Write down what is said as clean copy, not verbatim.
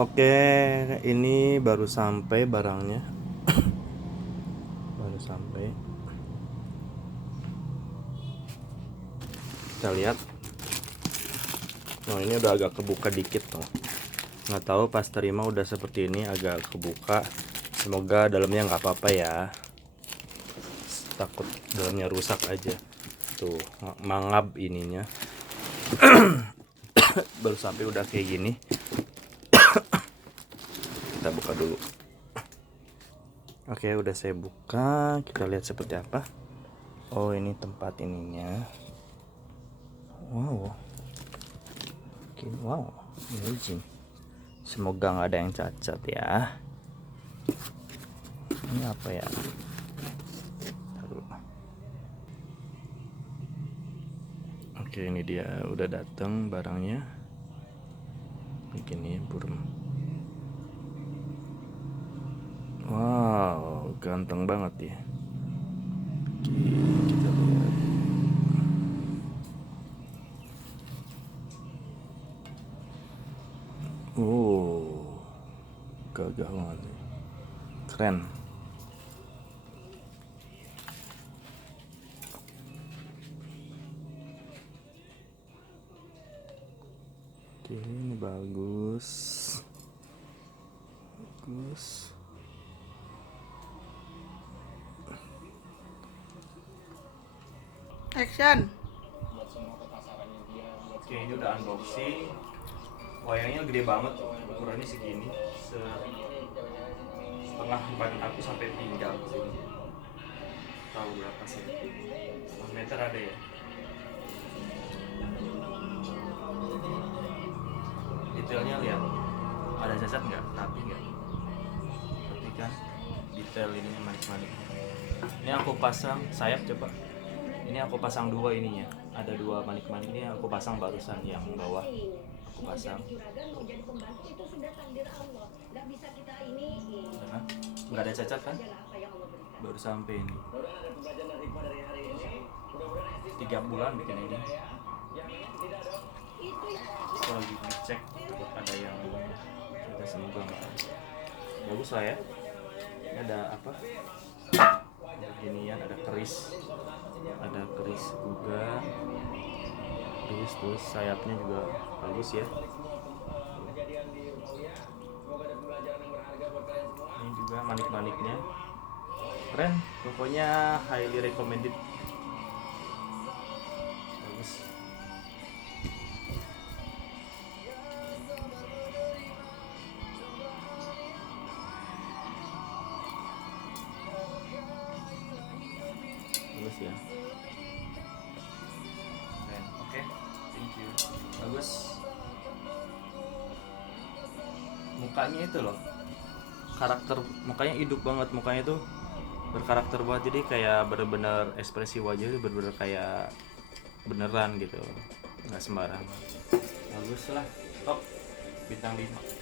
Oke, ini baru sampai barangnya. Baru sampai. Kita lihat. Oh, ini udah agak kebuka dikit tuh. Nggak tahu pas terima udah seperti ini, agak kebuka. Semoga dalamnya nggak apa-apa ya. Takut dalamnya rusak aja. Tuh, mangap ininya. Baru sampai udah kayak gini. Kita buka dulu. Oke, udah saya buka. Kita lihat seperti apa. Oh, ini tempat ininya. Wow. Wow, amazing. Semoga nggak ada yang cacat ya. Ini apa ya? Taruh. Oke, ini dia udah datang barangnya. Begini burem. Wow, ganteng banget ya. Oke, kita lihat. Oh, gagah banget ya. Keren. Oke, ini bagus. Bagus. Action. Oke, ini udah unboxing. Wayangnya gede banget, ukurannya segini, setengah badan aku sampai pinggang sini. Tahu berapa sih? 1 meter ada ya. Detailnya lihat, ada cacat nggak? Tapi nggak. Tapi kan detail ininya manik-manik. Ini aku pasang sayap coba. Ini aku pasang dua ininya. Ada dua manik-manik ini aku pasang barusan yang bawah. Aku pasang. Nah, nggak ada cacat kan? Baru sampai ini. 3 bulan bikin ini. Aku lagi ngecek takut ada yang kita semoga nggak ada. Bagus lah ya. Ini ada apa? Beginian ada keris juga. Terus sayapnya juga bagus ya. Ini juga manik-maniknya keren, pokoknya highly recommended. Bagus. Bagus ya. Keren. Oke, thank you. Bagus. Mukanya itu loh, karakter mukanya hidup banget, mukanya tuh berkarakter banget, jadi kayak bener-bener ekspresi wajah itu bener-bener kayak beneran gitu, nggak sembarangan. Bagus lah, top, bintang 5.